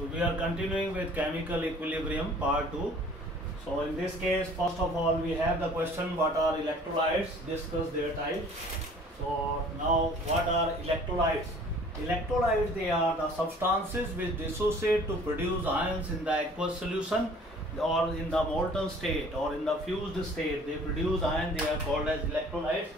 So we are continuing with chemical equilibrium part 2. So in this case, first of all, we have the question, what are electrolytes? Discuss their type. So now, what are electrolytes? Electrolytes, they are the substances which dissociate to produce ions in the aqueous solution or in the molten state or in the fused state. They produce ions, they are called as electrolytes.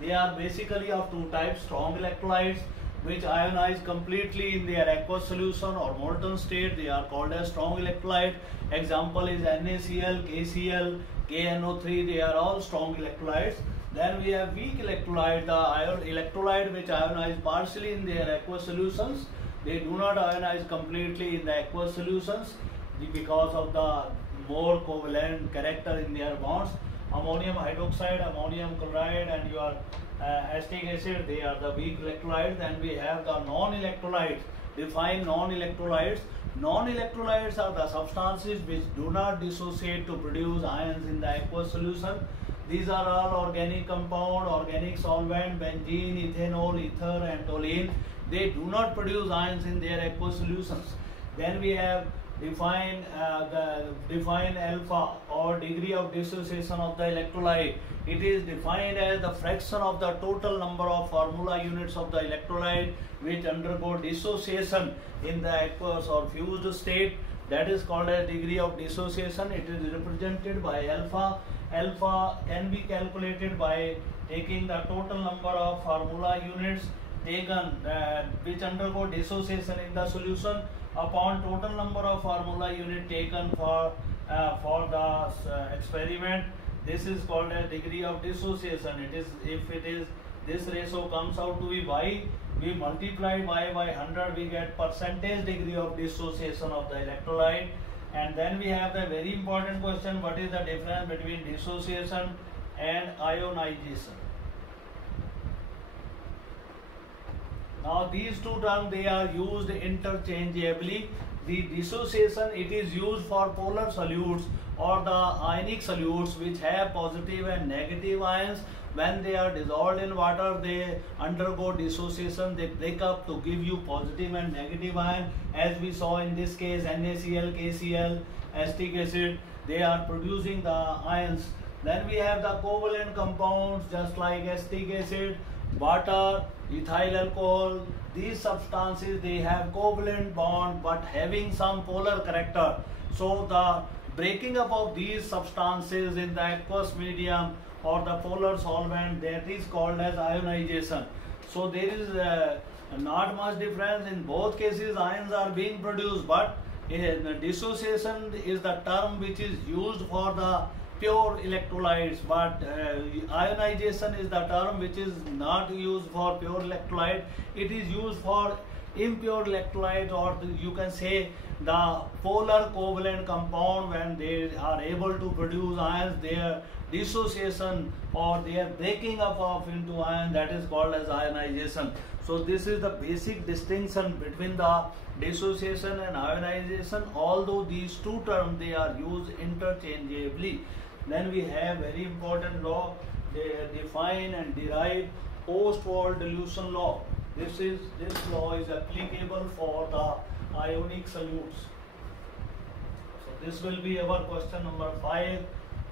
They are basically of two types: strong electrolytes, which ionize completely in their aqueous solution or molten state. They are called as strong electrolyte. Example is NaCl, KCl, KNO3. They are all strong electrolytes. Then we have weak electrolyte, the electrolyte which ionize partially in their aqueous solutions. They do not ionize completely in the aqueous solutions because of the more covalent character in their bonds. Ammonium hydroxide, ammonium chloride, and your acetic acid, they are the weak electrolytes. Then we have the non-electrolytes. Define non-electrolytes. Non-electrolytes are the substances which do not dissociate to produce ions in the aqueous solution. These are all organic compound, organic solvent, benzene, ethanol, ether, and toluene. They do not produce ions in their aqueous solutions. Then we have define alpha, or degree of dissociation of the electrolyte. It is defined as the fraction of the total number of formula units of the electrolyte which undergo dissociation in the aqueous or fused state. That is called as degree of dissociation. It is represented by alpha. Alpha can be calculated by taking the total number of formula units taken which undergo dissociation in the solution upon total number of formula unit taken for the experiment. This is called a degree of dissociation. It is, if it is, this ratio comes out to be y, we multiply y by 100, we get percentage degree of dissociation of the electrolyte. And then we have the very important question, what is the difference between dissociation and ionization? Now these two terms, they are used interchangeably. The dissociation, it is used for polar solutes or the ionic solutes which have positive and negative ions. When they are dissolved in water, they undergo dissociation, they break up to give you positive and negative ion. As we saw in this case, NaCl, KCl, acetic acid, they are producing the ions. Then we have the covalent compounds just like acetic acid, water, ethyl alcohol. These substances, they have covalent bond but having some polar character. So the breaking up of these substances in the aqueous medium or the polar solvent, that is called as ionization. So there is not much difference. In both cases ions are being produced, but dissociation is the term which is used for the pure electrolytes, but ionization is the term which is not used for pure electrolyte. It is used for impure electrolyte, or you can say the polar covalent compound. When they are able to produce ions, their dissociation or their breaking up of into ion, that is called as ionization. So this is the basic distinction between the dissociation and ionization, although these two terms, they are used interchangeably. Then we have very important law. They define and derive Ostwald dilution law. This law is applicable for the ionic solutes. So this will be our question number 5.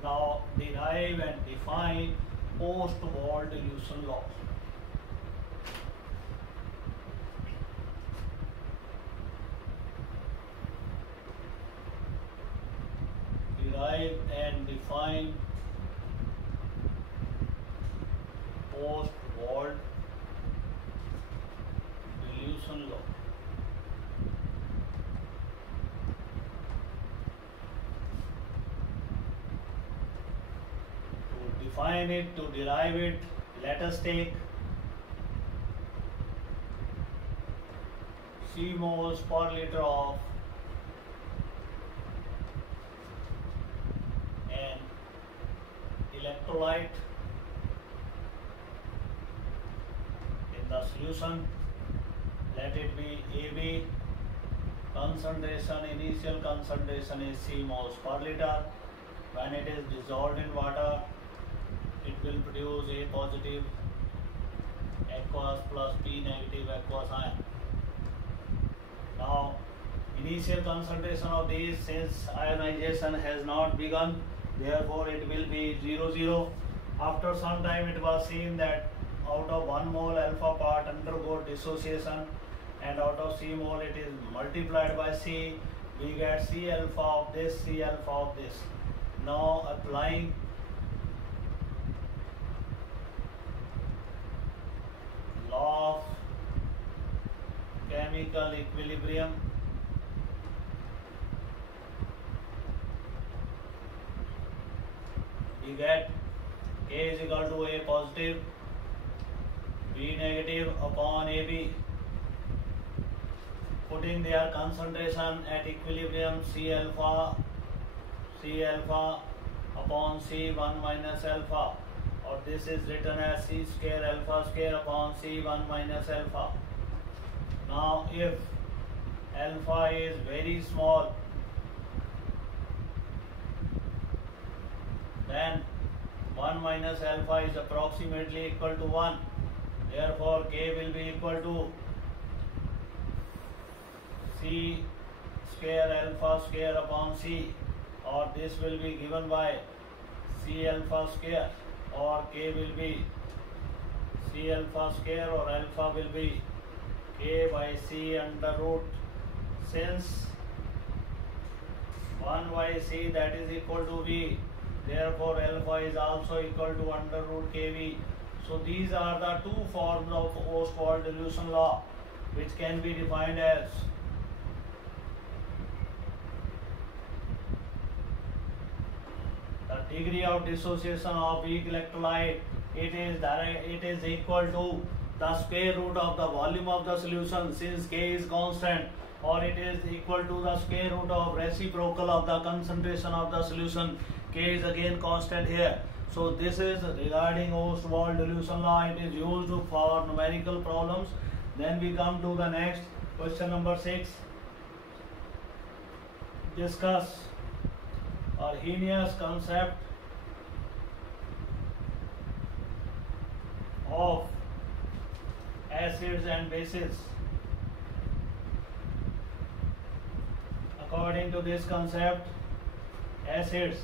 Now derive and define Ostwald dilution law. Derive and define Ostwald dilution law. To define it, to derive it, let us take C moles per liter of an electrolyte in the solution. Let it be AB. Concentration, initial concentration is C moles per liter. When it is dissolved in water, it will produce A positive aqueous plus P negative aqueous ion. Now initial concentration of these, since ionization has not begun, therefore it will be 0, 0. After some time it was seen that out of 1 mole alpha part undergo dissociation, and out of C mole it is multiplied by C, we get C alpha of this, C alpha of this. Now applying law of chemical equilibrium, we get K is equal to A positive, B negative upon AB, putting their concentration at equilibrium C alpha upon C 1 minus alpha, or this is written as C square alpha square upon C 1 minus alpha. Now if alpha is very small, then 1 minus alpha is approximately equal to 1. Therefore K will be equal to C square alpha square upon C, or this will be given by C alpha square, or K will be C alpha square, or alpha will be K by C under root. Since 1 by C that is equal to V, therefore alpha is also equal to under root kV. So these are the two forms of Ostwald dilution law, which can be defined as the degree of dissociation of weak electrolyte. It is equal to the square root of the volume of the solution, since K is constant, or it is equal to the square root of reciprocal of the concentration of the solution. K is again constant here. So this is regarding Ostwald dilution law. It is used for numerical problems. Then we come to the next question, number 6. Discuss Arrhenius concept of acids and bases. According to this concept, acids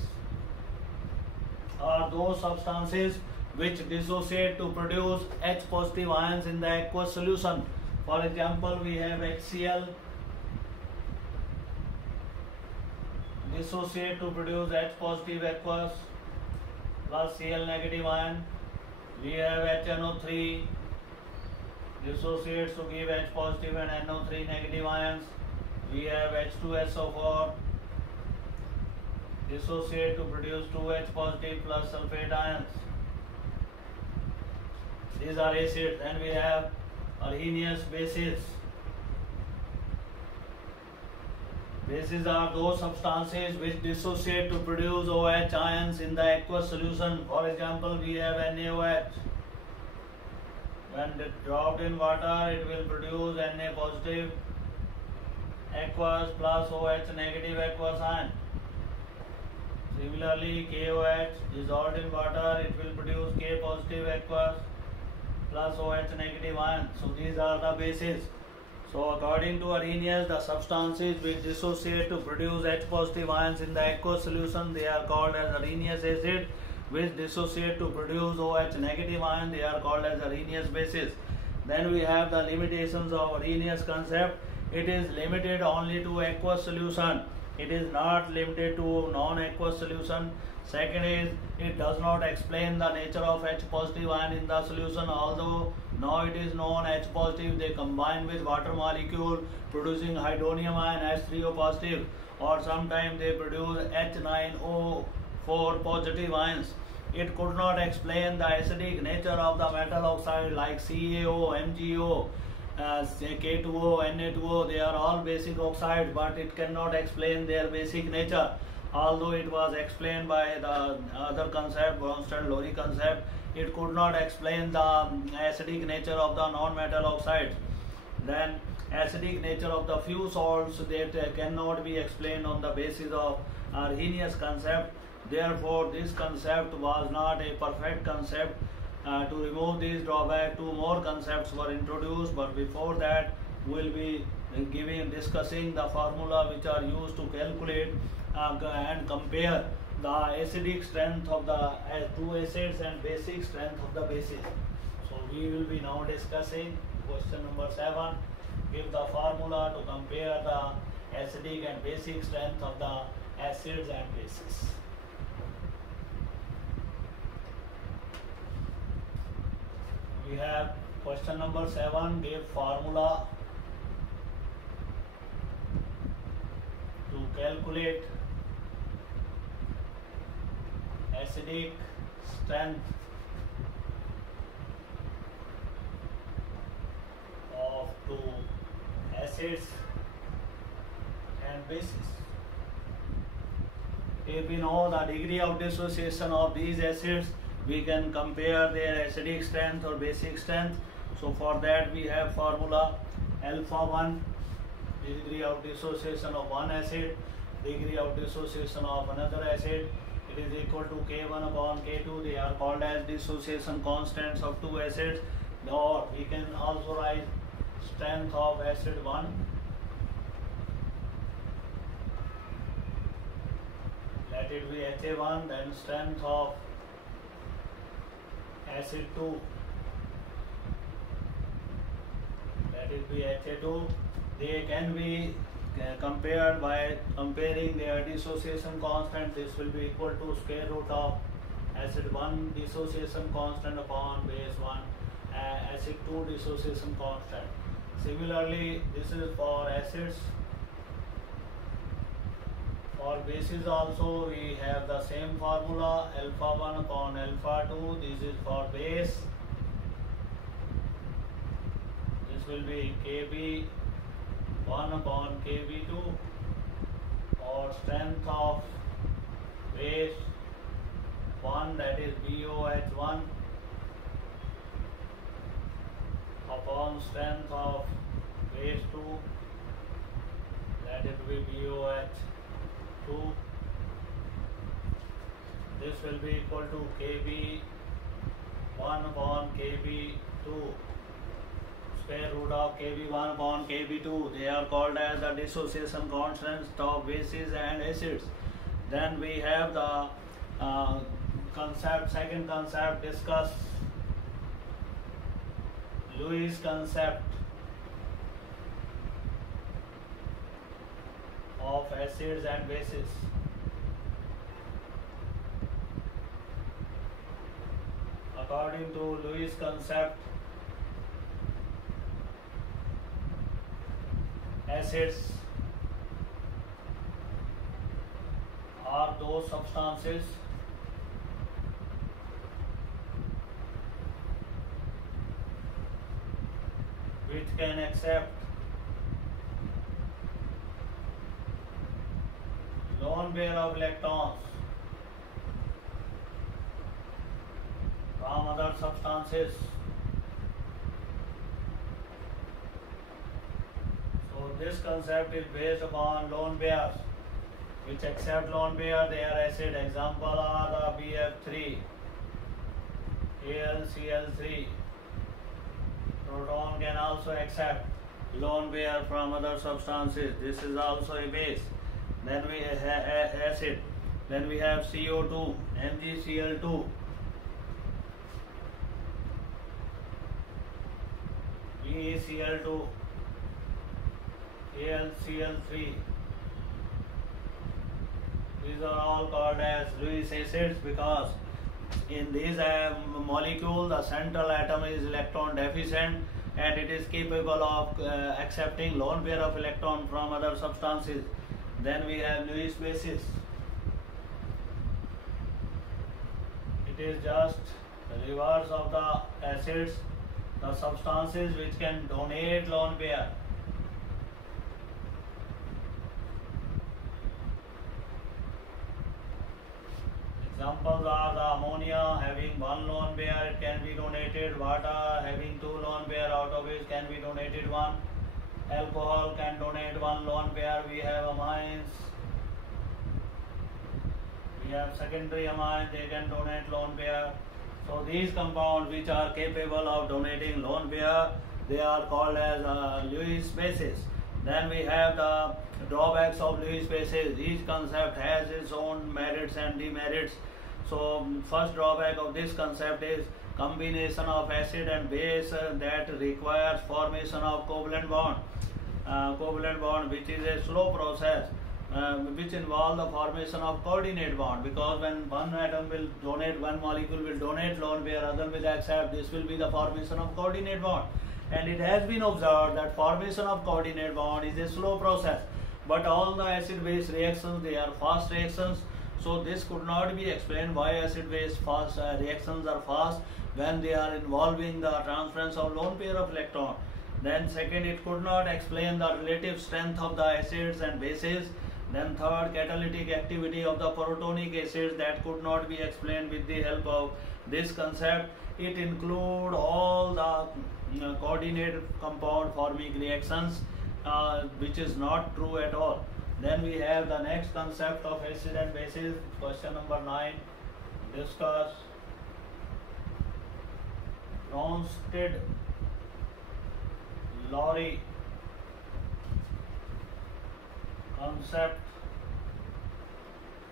are those substances which dissociate to produce H positive ions in the aqueous solution. For example, we have HCl, dissociate to produce H positive aqueous plus Cl negative ion. We have HNO3, dissociates to give H positive and NO3 negative ions. We have H2SO4, dissociate to produce 2H positive plus sulfate ions. These are acids. Then we have Arrhenius bases. Bases are those substances which dissociate to produce OH ions in the aqueous solution. For example, we have NaOH. When dropped in water, it will produce Na positive aqueous plus OH negative aqueous ion. Similarly, KOH dissolved in water, it will produce K positive aqueous plus OH negative ion. So these are the bases. So according to Arrhenius, the substances which dissociate to produce H positive ions in the aqueous solution, they are called as Arrhenius acid. Which dissociate to produce OH negative ion, they are called as Arrhenius bases. Then we have the limitations of Arrhenius concept. It is limited only to aqueous solution. It is not limited to non-aqueous solution. Second is, it does not explain the nature of H positive ion in the solution, although now it is known H positive, they combine with water molecule producing hydronium ion H3O positive, or sometimes they produce H9O4 positive ions. It could not explain the acidic nature of the metal oxide like CaO, MgO, K2O, Na2O. They are all basic oxides, but it cannot explain their basic nature. Although it was explained by the other concept, Bronsted-Lowry concept, it could not explain the acidic nature of the non-metal oxides. Then acidic nature of the few salts that cannot be explained on the basis of Arrhenius concept. Therefore, this concept was not a perfect concept. To remove these drawbacks, two more concepts were introduced, but before that we'll be discussing the formula which are used to calculate and compare the acidic strength of the two acids and basic strength of the bases. So we will be now discussing question number 7. Give the formula to compare the acidic and basic strength of the acids and bases. We have question number 7. Give formula to calculate acidic strength of two acids and bases. If we know the degree of dissociation of these acids, we can compare their acidic strength or basic strength. So for that we have formula alpha 1, degree of dissociation of one acid, degree of dissociation of another acid. It is equal to K1 upon K2. They are called as dissociation constants of two acids. Or we can also write strength of acid 1. Let it be Ha1, then strength of acid 2. Let it be Ha2. They can be compared by comparing their dissociation constant. This will be equal to square root of acid 1 dissociation constant upon base 1 acid 2 dissociation constant. Similarly, this is for acids. For bases also we have the same formula, alpha 1 upon alpha 2. This is for base. This will be Kb1 upon Kb2, or strength of base 1, that is BOH1, upon strength of base 2, that it will be BOH2. This will be equal to Kb1 upon Kb2, square root of Kb1 upon Kb2. They are called as the dissociation constants of bases and acids. Then we have the second concept discussed, Lewis concept of acids and bases. According to Lewis concept, acids are those substances which can accept lone pair of electrons from other substances. So this concept is based upon lone pairs which accept lone pair. They are acid. Example are the BF3, AlCl3. Proton can also accept lone pair from other substances. This is also a base. Then we have acid. Then we have CO2, MgCl2. BeCl2, AlCl3. These are all called as Lewis acids because in these molecule the central atom is electron deficient and it is capable of accepting lone pair of electron from other substances. Then we have Lewis bases. It is just the reverse of the acids, the substances which can donate lone pair. Examples are the ammonia having one lone pair, it can be donated. Water having two lone pair, out of which can be donated one. Alcohol can donate one lone pair. We have amines. We have secondary amines, they can donate lone pair. So these compounds which are capable of donating lone pair, they are called as Lewis bases. Then we have the drawbacks of Lewis bases. Each concept has its own merits and demerits. So first drawback of this concept is combination of acid and base that requires formation of covalent bond, which is a slow process, which involves the formation of coordinate bond, because when one atom will donate, one molecule will donate lone pair, other will accept, this will be the formation of coordinate bond. And it has been observed that formation of coordinate bond is a slow process, but all the acid base reactions, they are fast reactions. So this could not be explained why acid base fast reactions are fast when they are involving the transference of lone pair of electron. Then second, it could not explain the relative strength of the acids and bases. Then third, catalytic activity of the protonic acids, that could not be explained with the help of this concept. It include all the coordinated compound forming reactions, which is not true at all. Then we have the next concept of acid and bases. Question number 9. Discuss Bronsted-Lowry concept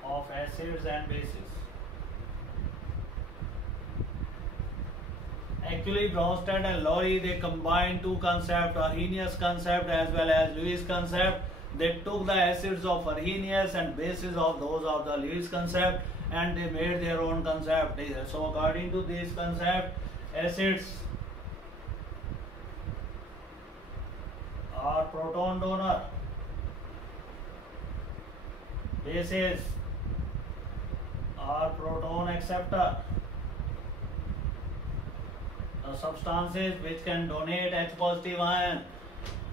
of acids and bases. Actually, Bronsted and Lowry, they combined two concepts, Arrhenius concept as well as Lewis concept. They took the acids of Arrhenius and bases of those of the Lewis concept, and they made their own concept. So according to this concept, acids are proton donor, bases are proton acceptor. The substances which can donate H positive ion.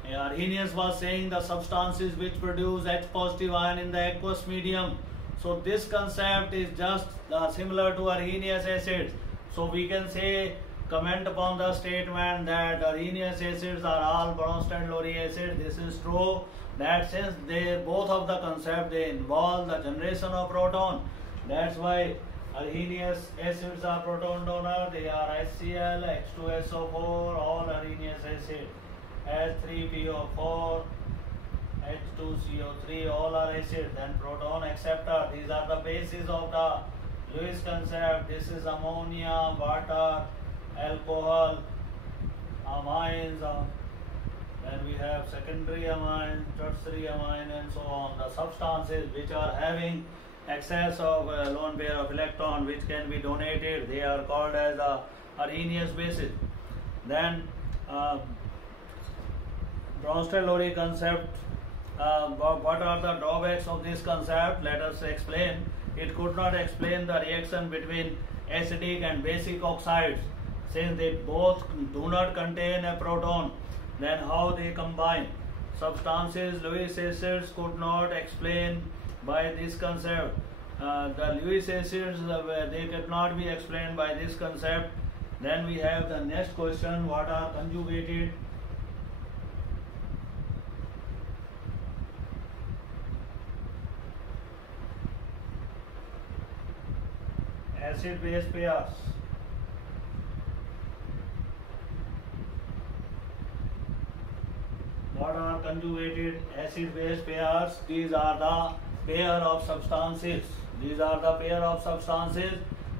Arrhenius was saying the substances which produce H positive ion in the aqueous medium. So this concept is just similar to Arrhenius acids. So we can say, comment upon the statement that Arrhenius acids are all Bronsted-Lowry acids. This is true, that since they both of the concept, they involve the generation of proton. That's why Arrhenius acids are proton donor. They are HCl, H2SO4, all Arrhenius acid. H3PO4, H2CO3, all are acid. Then proton acceptor. These are the bases of the Lewis concept. This is ammonia, water, alcohol, amines. Then we have secondary amine, tertiary amine, and so on. The substances which are having excess of lone pair of electron which can be donated, they are called as Arrhenius bases. Then Bronsted-Lowry concept, what are the drawbacks of this concept? Let us explain. It could not explain the reaction between acidic and basic oxides, since they both do not contain a proton. Then how they combine? Substances, Lewis acids could not explain by this concept. The Lewis acids, they could not be explained by this concept. Then we have the next question, what are conjugated? Acid-base pairs. What are conjugated acid-base pairs? These are the pair of substances. These are the pair of substances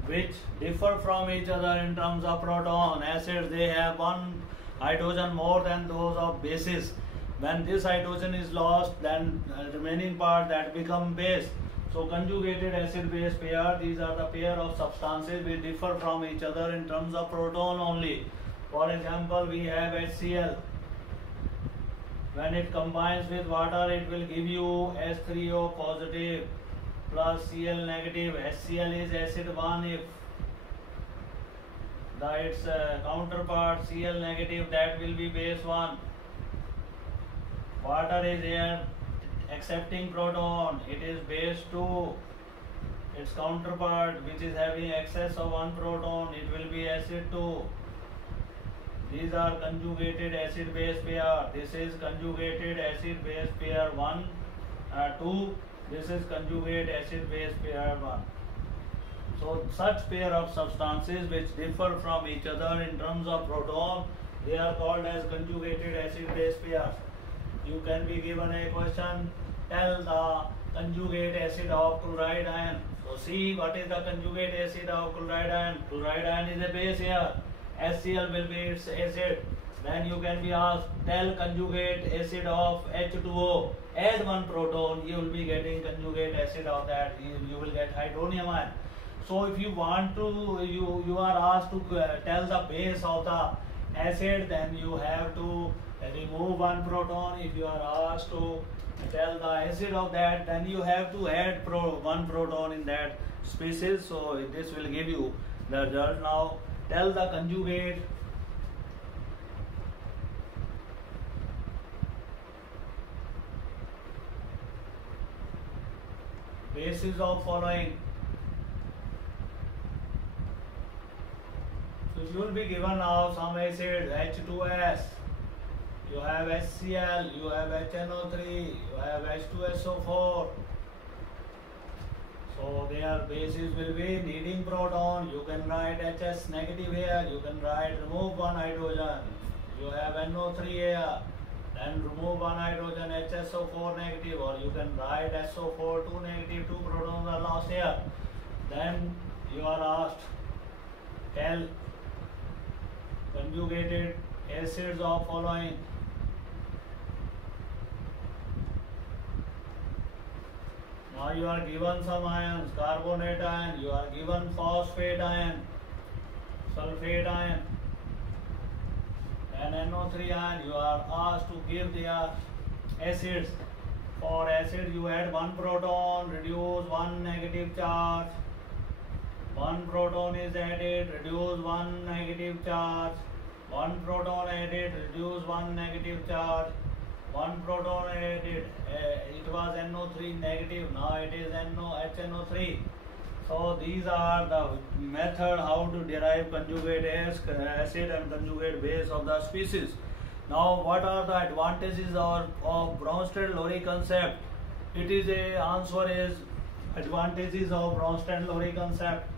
which differ from each other in terms of proton. Acids, they have one hydrogen more than those of bases. When this hydrogen is lost, then remaining part that become base. So conjugated acid-base pair, these are the pair of substances which differ from each other in terms of proton only. For example, we have HCl. When it combines with water, it will give you H3O positive plus Cl negative. HCl is acid 1 if its counterpart Cl negative, that will be base 1. Water is air accepting proton, it is base 2. Its counterpart which is having excess of 1 proton, it will be acid 2. These are conjugated acid-base pair. This is conjugated acid-base pair 1, 2. This is conjugate acid-base pair 1. So such pair of substances which differ from each other in terms of proton, they are called as conjugated acid-base pairs. you can be given a question, tell the conjugate acid of chloride ion. So see what is the conjugate acid of chloride ion. Chloride ion is a base here. HCl will be its acid. Then you can be asked, tell conjugate acid of H2O. Add one proton, you will be getting conjugate acid of that. You will get hydronium ion. So if you want to, you are asked to tell the base of the acid, then you have to remove one proton. If you are asked to tell the acid of that, then you have to add one proton in that species. So this will give you the result. Now tell the conjugate bases of following. So you will be given now some acids, H2S, you have HCl, you have HNO3, you have H2SO4. So their bases will be needing proton. You can write HS negative here, you can write remove one hydrogen, you have NO3 here, then remove one hydrogen, HSO4 negative, or you can write SO4 2 negative, 2 protons are lost here. Then you are asked, tell conjugated acids of following. Now you are given some ions, carbonate ion, you are given phosphate ion, sulfate ion, and NO3 ion. You are asked to give their acids. For acid you add one proton, reduce one negative charge. One proton is added, reduce one negative charge. One proton added, reduce one negative charge. One proton added, it was NO3 negative, now it is HNO3. So these are the method how to derive conjugate acid and conjugate base of the species. Now what are the advantages of Bronsted-Lowry concept? It is a answer is advantages of Bronsted-Lowry concept.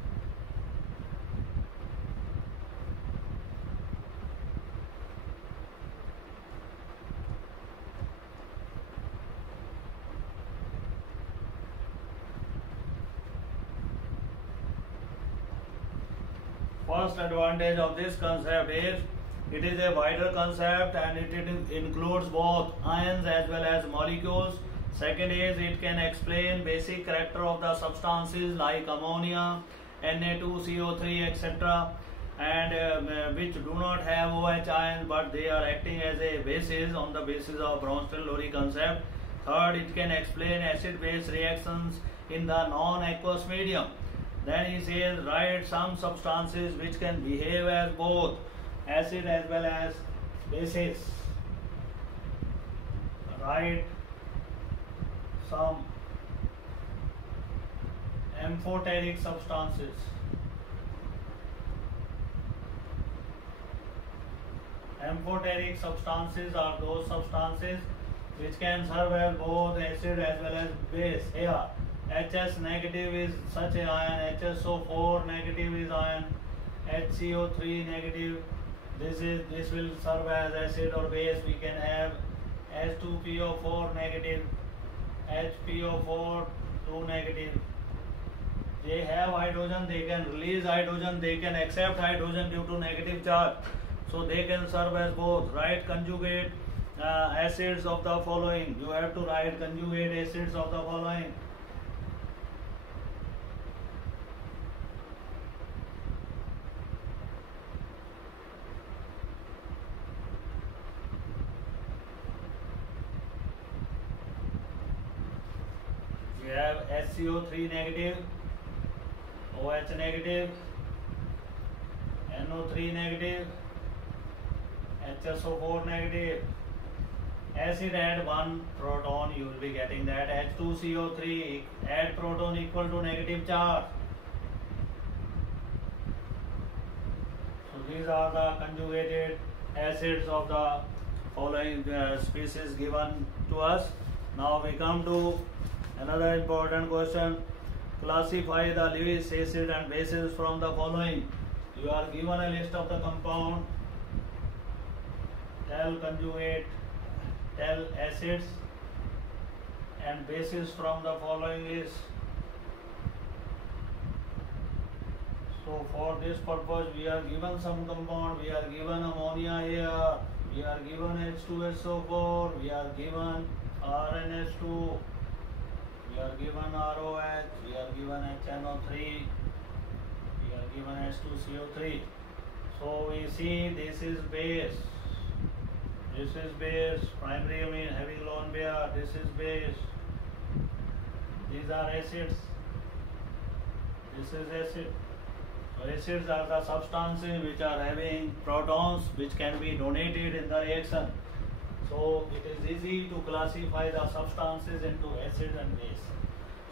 First advantage of this concept is it is a wider concept and it includes both ions as well as molecules. Second is it can explain basic character of the substances like ammonia, Na2CO3 etc. and which do not have OH ions but they are acting as a basis on the basis of Bronsted-Lowry concept. Third, it can explain acid-base reactions in the non-aqueous medium. Then he says write some substances which can behave as both acid as well as bases. Write some amphoteric substances. Amphoteric substances are those substances which can serve as both acid as well as base. Here HS negative is such a ion, HSO4 negative is ion, HCO3 negative. This will serve as acid or base. We can have H2PO4 negative, HPO4 2 negative. They have hydrogen, they can release hydrogen, they can accept hydrogen due to negative charge. So they can serve as both. Write conjugate acids of the following. You have to write conjugate acids of the following. We have HCO3 negative, OH negative, NO3 negative, HSO4 negative. Acid add one proton, you will be getting that H2CO3, add proton equal to negative charge. So these are the conjugated acids of the following species given to us. Now we come to another important question. Classify the Lewis acid and bases from the following. You are given a list of the compound. Tell conjugate tell acids and bases from the following list. So for this purpose we are given some compound, we are given ammonia here, we are given H2SO4, we are given RNH2, we are given ROH, we are given HNO3, we are given H2CO3. So we see this is base, primary amine, heavy lone pair, this is base, these are acids, this is acid. So acids are the substances which are having protons which can be donated in the reaction. So it is easy to classify the substances into acids and base.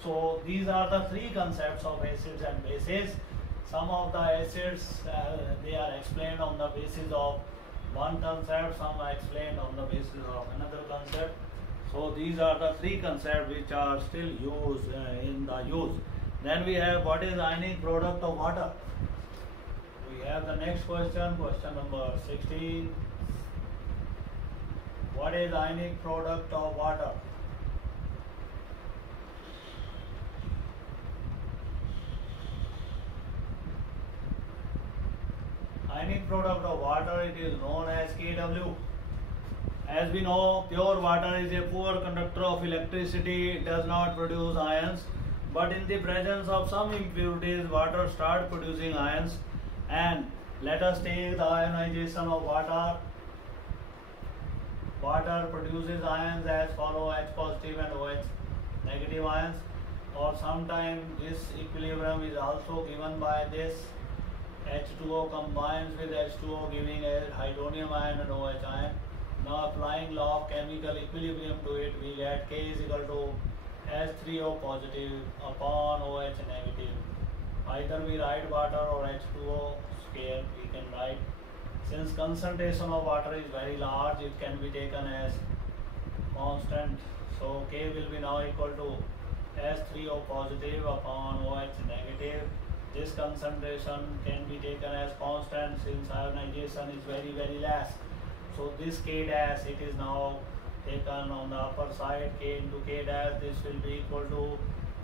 So these are the three concepts of acids and bases. Some of the acids they are explained on the basis of one concept, some are explained on the basis of another concept. So these are the three concepts which are still used in the use. Then we have what is ionic product of water. We have the next question, question number 16. What is ionic product of water? Ionic product of water, it is known as Kw. As we know, pure water is a poor conductor of electricity, it does not produce ions. But in the presence of some impurities, water starts producing ions. And let us take the ionization of water. Water produces ions as follow: H positive and OH negative ions. Or sometimes this equilibrium is also given by this. H2O combines with H2O giving a hydronium ion and OH ion. Now applying law of chemical equilibrium to it, we get K is equal to H3O positive upon OH negative. Either we write water or H2O scale, we can write. Since concentration of water is very large, it can be taken as constant. So K will be now equal to H3O positive upon OH negative. This concentration can be taken as constant since ionization is very less. So this K dash, it is now taken on the upper side, K into K dash, this will be equal to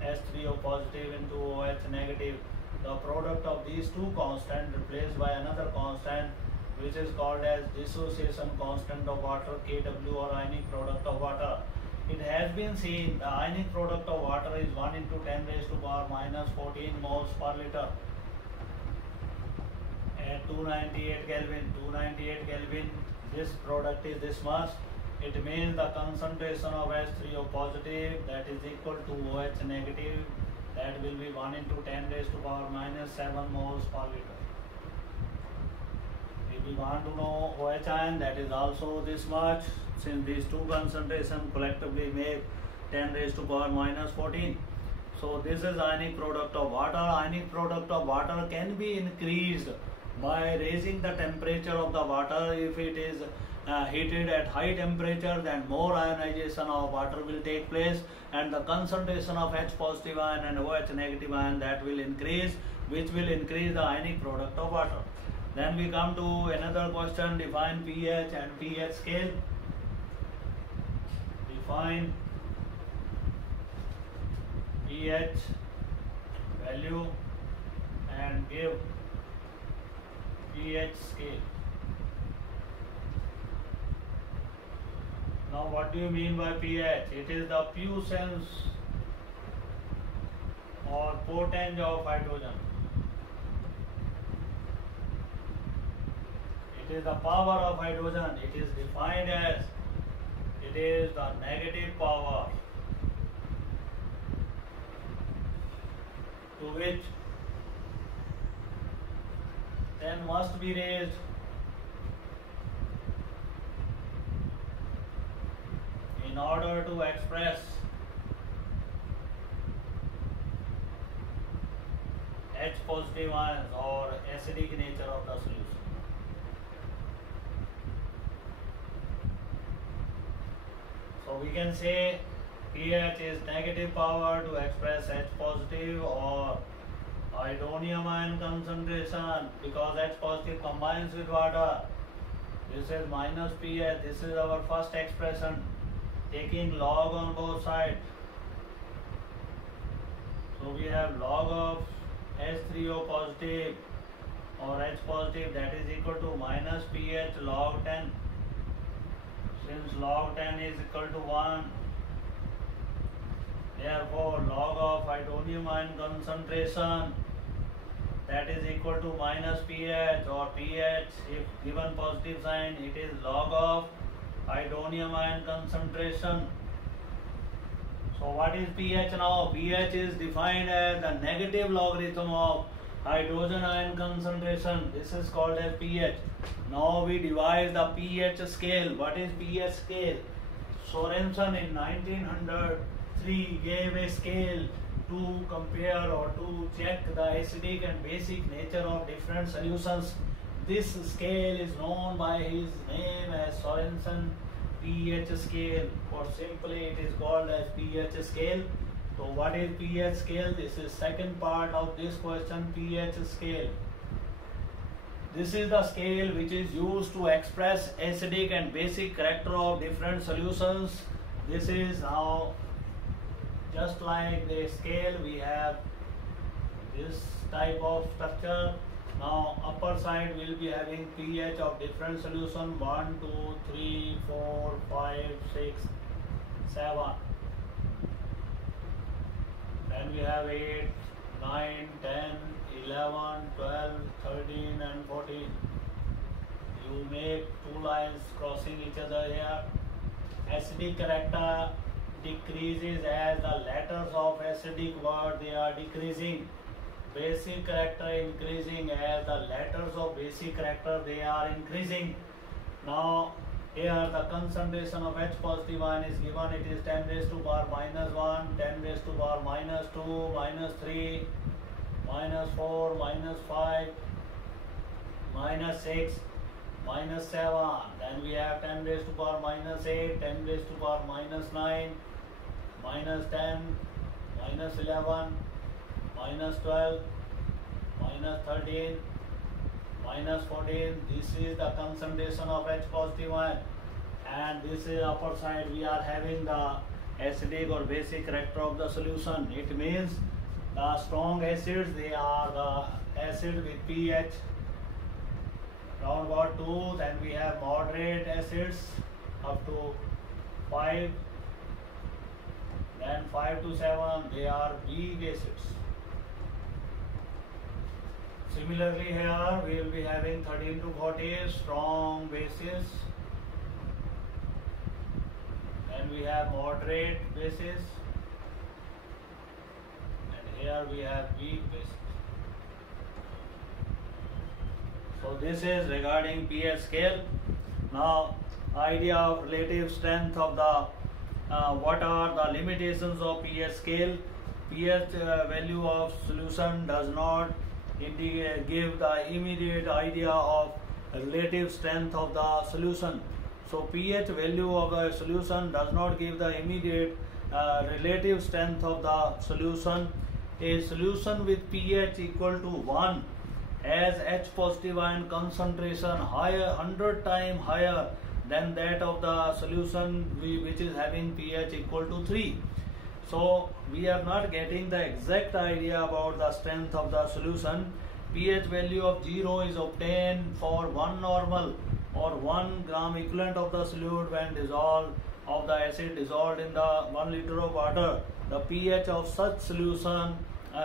H3O positive into OH negative. The product of these two constants replaced by another constant which is called as dissociation constant of water, Kw, or ionic product of water. It has been seen the ionic product of water is 1 into 10 raised to power minus 14 moles per liter at 298 Kelvin. This product is this much. It means the concentration of H3O positive, that is equal to OH negative, that will be 1 into 10 raised to power minus 7 moles per liter. If we want to know OH ion, that is also this much, since these two concentrations collectively make 10 raised to power minus 14. So this is ionic product of water. Ionic product of water can be increased by raising the temperature of the water. If it is heated at high temperature, then more ionization of water will take place and the concentration of H positive ion and OH negative ion, that will increase, which will increase the ionic product of water. Then we come to another question, define pH and pH scale. Define pH value and give pH scale. Now what do you mean by pH? It is the puissance or potency of hydrogen. It is the power of hydrogen. It is defined as, it is the negative power to which 10 must be raised in order to express H positive ions or acidic nature of the solution. So we can say pH is negative power to express H positive or hydronium ion concentration, because H positive combines with water This is minus pH. This is our first expression, taking log on both sides. So we have log of H3O positive or H positive, that is equal to minus pH log 10. Since log 10 is equal to 1, therefore log of hydronium ion concentration, that is equal to minus pH, or pH, if given positive sign, it is log of hydronium ion concentration. So what is pH now? pH is defined as the negative logarithm of hydrogen ion concentration. This is called as pH. Now we devise the pH scale. What is pH scale? Sorensen in 1903 gave a scale to compare or to check the acidic and basic nature of different solutions. This scale is known by his name as Sorensen pH scale, or simply it is called as pH scale. So what is pH scale? This is second part of this question, pH scale. This is the scale which is used to express acidic and basic character of different solutions. This is now just like the scale, we have this type of structure. Now upper side will be having pH of different solution, 1, 2, 3, 4, 5, 6, 7. Then we have 8, 9, 10, 11, 12, 13 and 14. You make two lines crossing each other here. Acidic character decreases as the letters of acidic word they are decreasing. Basic character increasing as the letters of basic character they are increasing. Now here the concentration of H positive ion is given. It is 10 raised to power minus 1, 10 raised to power minus 2, minus 3, minus 4, minus 5, minus 6, minus 7. Then we have 10 raised to power minus 8, 10 raised to power minus 9, minus 10, minus 11, minus 12, minus 13, minus 14. This is the concentration of H positive ion, and this is upper side we are having the acidic or basic character of the solution. It means the strong acids, they are the acid with pH around about 2. Then we have moderate acids up to 5. Then 5 to 7, they are weak acids. Similarly here we will be having 13 to 40 strong bases. Then we have moderate bases. And here we have weak bases. So this is regarding pH scale. Now idea of relative strength of the what are the limitations of pH scale? pH value of solution does not give the immediate idea of relative strength of the solution. So pH value of a solution does not give the immediate relative strength of the solution. A solution with pH equal to 1 has H positive ion concentration higher, 100 times higher than that of the solution which is having pH equal to 3. So we are not getting the exact idea about the strength of the solution. pH value of 0 is obtained for 1 normal or 1 gram equivalent of the solute when dissolved of the acid dissolved in the 1 liter of water. The pH of such solution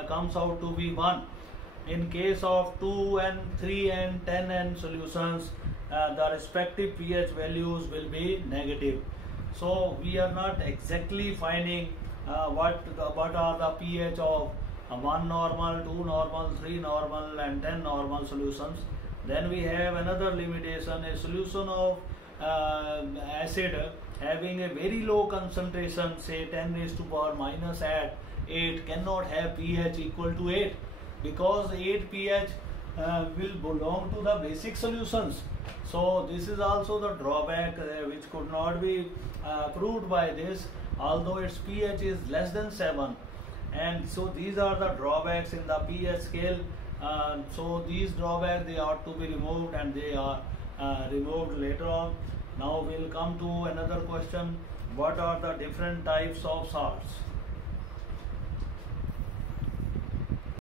comes out to be 1. In case of 2 and 3 and 10 and solutions, the respective pH values will be negative. So we are not exactly finding what are the pH of 1 normal, 2 normal, 3 normal and 10 normal solutions. Then we have another limitation, a solution of acid having a very low concentration, say 10 raised to power minus 8 cannot have pH equal to 8, because 8 pH will belong to the basic solutions. So this is also the drawback which could not be proved by this, although its pH is less than 7. And so these are the drawbacks in the pH scale. So these drawbacks, they are to be removed and they are removed later on. Now we'll come to another question. What are the different types of salts?